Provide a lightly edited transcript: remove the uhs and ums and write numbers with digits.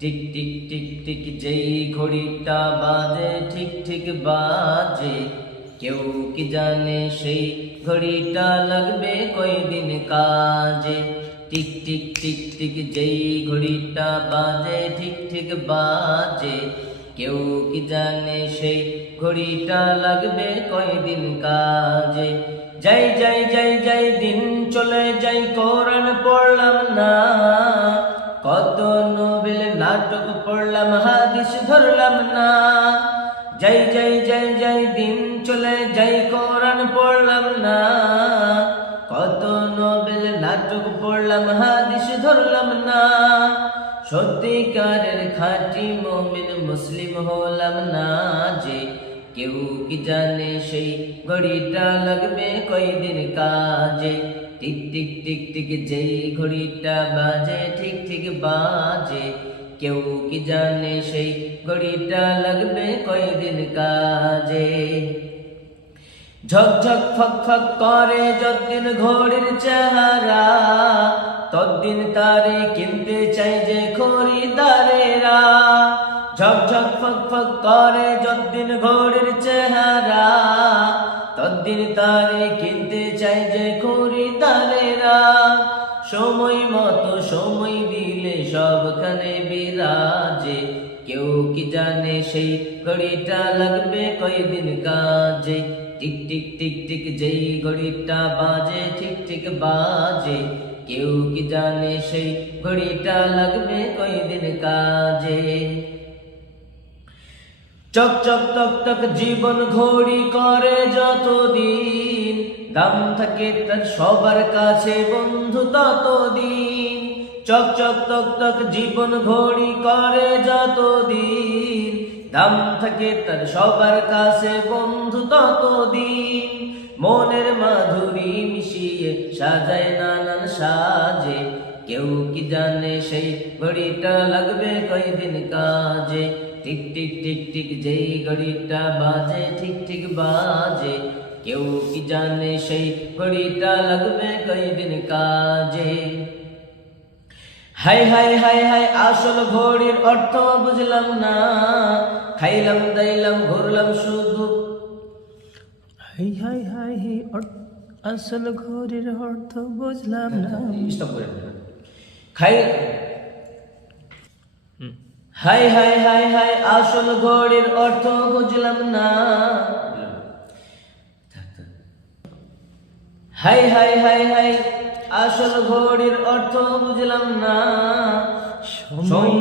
Tick tick tick tick যেই ঘড়িটা বাজে ঠিক ঠিক বাজে, কেউ কি জানে সেই ঘড়িটা লাগবে কয়দিন কাজে। টিক টিক টিক টিক যেই ঘড়িটা বাজে ঠিক ঠিক বাজে, কেউ কি জানে সেই ঘড়িটা লাগবে কয়দিন কাজে। যাই যাই যাই যাই দিন চলে যাই, কোরআন পড়লাম না, কত নোবেল নাটক পড়লাম, হাদিস ধরলাম না। যাই যাই যাই যাই দিন চলে যাই, কোরআন পড়লাম না, কত নোবেল নাটক পড়লাম, হাদিস ধরলাম না। সত্যিকারের খাঁটি মুমিন মুসলিম হলাম না যে, কেউ কি জানে সেই ঘড়িটা লাগবে কয়দিন কাজে। টিক টিক টিক টিক যেই ঘড়িটা বাজে ঠিক ঠিক বাজে, কেউ কি জানে সেই ঘড়িটা লাগবে কয়দিন কাজে। ঝকঝক ফক ফক করে যতদিন ঘড়ির চেহারা, ততদিন তারে কিনতে চাই যে খরিদারেরা। ঝকঝক ফক ফক করে যতদিন ঘড়ির চেহারা, ততদিন তারে কিনতে চাই যে খরিদারেরা। সময় মতো সময় দিলে সবখানে বিরাজে, কেউ কি জানে সেই ঘড়িটা লাগবে কয়দিন কাজে। টিক টিক টিক টিক যেই ঘড়িটা বাজে ঠিক ঠিক বাজে, কেউ কি জানে সেই ঘড়িটা লাগবে কয়দিন কাজে। চক চক টক টক জীবন ঘড়ি করে যতদিন, দাম থাকে তার সবার কাছে বন্ধু ততদিন। চক চক টক টক জীবন ঘড়ি করে যতদিন, দাম থাকে তার সবার কাছে বন্ধু ততদিন। মনের মাধুরী মিশিয়ে সাজায় নানান সাজে, কেউ কি জানে সেই ঘড়িটা লাগবে কয়দিন কাজে। টিক টিক টিক টিক যেই ঘড়িটা বাজে ঠিক ঠিক বাজে, কেউ কি জানে সেই ঘড়িটা লাগবে কয়দিন কাজে। হাই হাই হাই হাই আসল ঘড়ির অর্থ বুঝলাম না, খাইলাম দাইলাম ঘুরলাম শুধু। হাই হাই হাই হাই আসল ঘড়ির অর্থ বুঝলাম না। স্টপ করে খাই। হাই হাই হাই হাই আসল ঘড়ির অর্থ বুঝলাম না। হাই হাই হাই হাই আসল ঘড়ির অর্থ বুঝলাম না। সময়